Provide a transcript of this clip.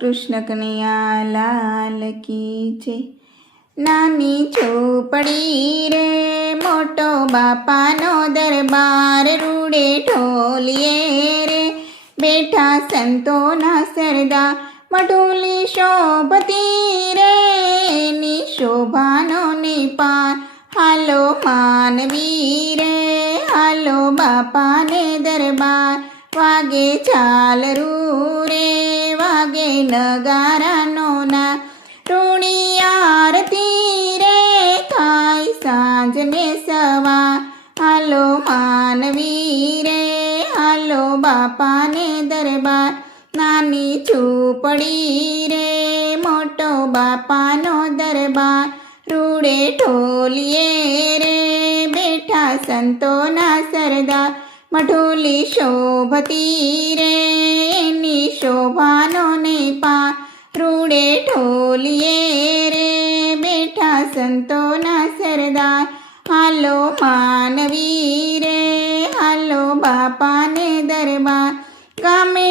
કૃષ્ણ કનૈયા લાલ કી જય। નાની ઝૂંપડી રે મોટો બાપાનો દરબાર, રૂડે ઢોલીએ રે બેઠા સંતોના સરદાર। મઢુલી શોભતી રે એની શોભાનો નિપાર, હાલો માનવી રે હાલો બાપાને દરબાર। વાગે ઝાલરું રે વાગે નગારાનો ના, રૂણી આરતી રે થાય સાંજ ને સવાર। હાલો માનવી રે હાલો બાપાને દરબાર, નાની ઝૂંપડી રે મોટો બાપાનો દરબાર। રૂડે ઢોલીએ રે બેઠા સંતોના સરદાર, મઢુલી શોભતી રે એની શોભાનો ને પાર। રૂડે ઢોલીએ રે બેઠા સંતોના સરદાર, હાલો માનવી રે હાલો બાપાને દરબાર। ગામે